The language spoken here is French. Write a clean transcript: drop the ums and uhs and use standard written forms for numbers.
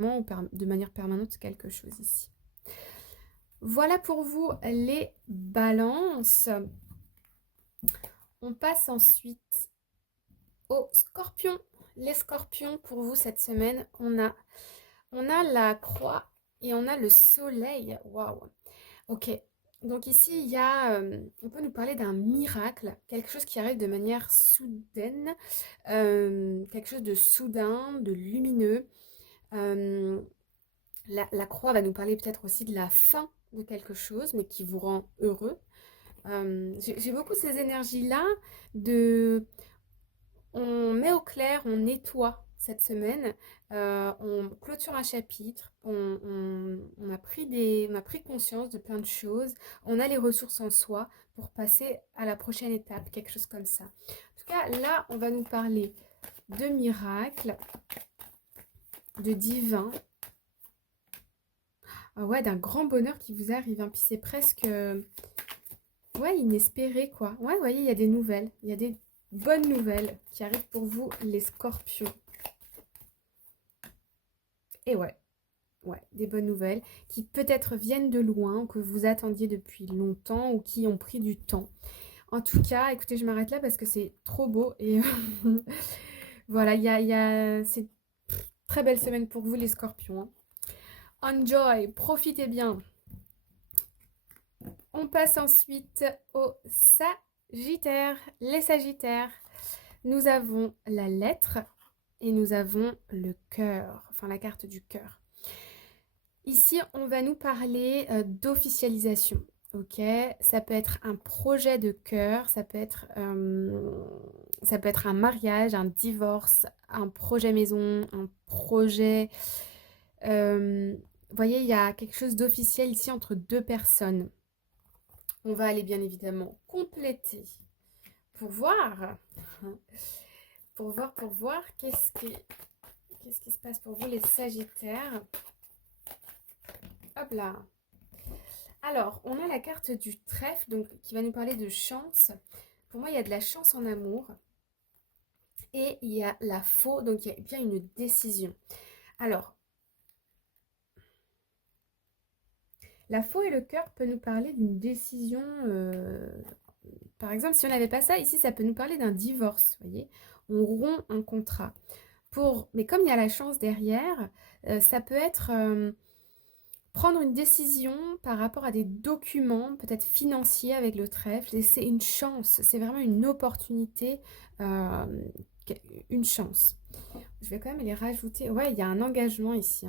ou de manière permanente quelque chose ici. Voilà pour vous les balances. On passe ensuite aux scorpions. Les scorpions, pour vous cette semaine, on a la croix et on a le soleil. Waouh! Ok. Donc ici, on peut nous parler d'un miracle, quelque chose qui arrive de manière soudaine, quelque chose de soudain, de lumineux. Euh, la croix va nous parler peut-être aussi de la fin de quelque chose, mais qui vous rend heureux. J'ai beaucoup ces énergies-là de on met au clair, on nettoie cette semaine, on clôture un chapitre, on a pris conscience de plein de choses, on a les ressources en soi pour passer à la prochaine étape, quelque chose comme ça. En tout cas, là, on va nous parler de miracles, de divin, ah ouais, d'un grand bonheur qui vous arrive, hein. Puis c'est presque, ouais, inespéré, quoi. Ouais, vous voyez, il y a des nouvelles, il y a des bonnes nouvelles qui arrivent pour vous, les scorpions. Et ouais. Ouais, des bonnes nouvelles qui peut-être viennent de loin, que vous attendiez depuis longtemps ou qui ont pris du temps. En tout cas, écoutez, je m'arrête là parce que c'est trop beau et voilà, c'est une très belle semaine pour vous les scorpions, hein. Enjoy, profitez bien. On passe ensuite aux sagittaires. Les sagittaires, nous avons la lettre et nous avons le cœur, enfin la carte du cœur. Ici, on va nous parler d'officialisation. Ok, ça peut être un projet de cœur, ça peut être un mariage, un divorce, un projet maison, un projet. Vous voyez, il y a quelque chose d'officiel ici entre deux personnes. On va aller bien évidemment compléter pour voir, pour voir qu'est-ce qui se passe pour vous les Sagittaires. Hop là. Alors, on a la carte du trèfle, donc qui va nous parler de chance. Pour moi, il y a de la chance en amour. Et il y a la faux, donc il y a bien une décision. Alors, la faux et le cœur peut nous parler d'une décision. Par exemple, si on n'avait pas ça, ici, ça peut nous parler d'un divorce, vous voyez. On rompt un contrat. Mais comme il y a la chance derrière, ça peut être prendre une décision par rapport à des documents, peut-être financiers avec le trèfle. Et c'est une chance, c'est vraiment une opportunité, euh, une chance. Je vais quand même les rajouter. Ouais, il y a un engagement ici, hein.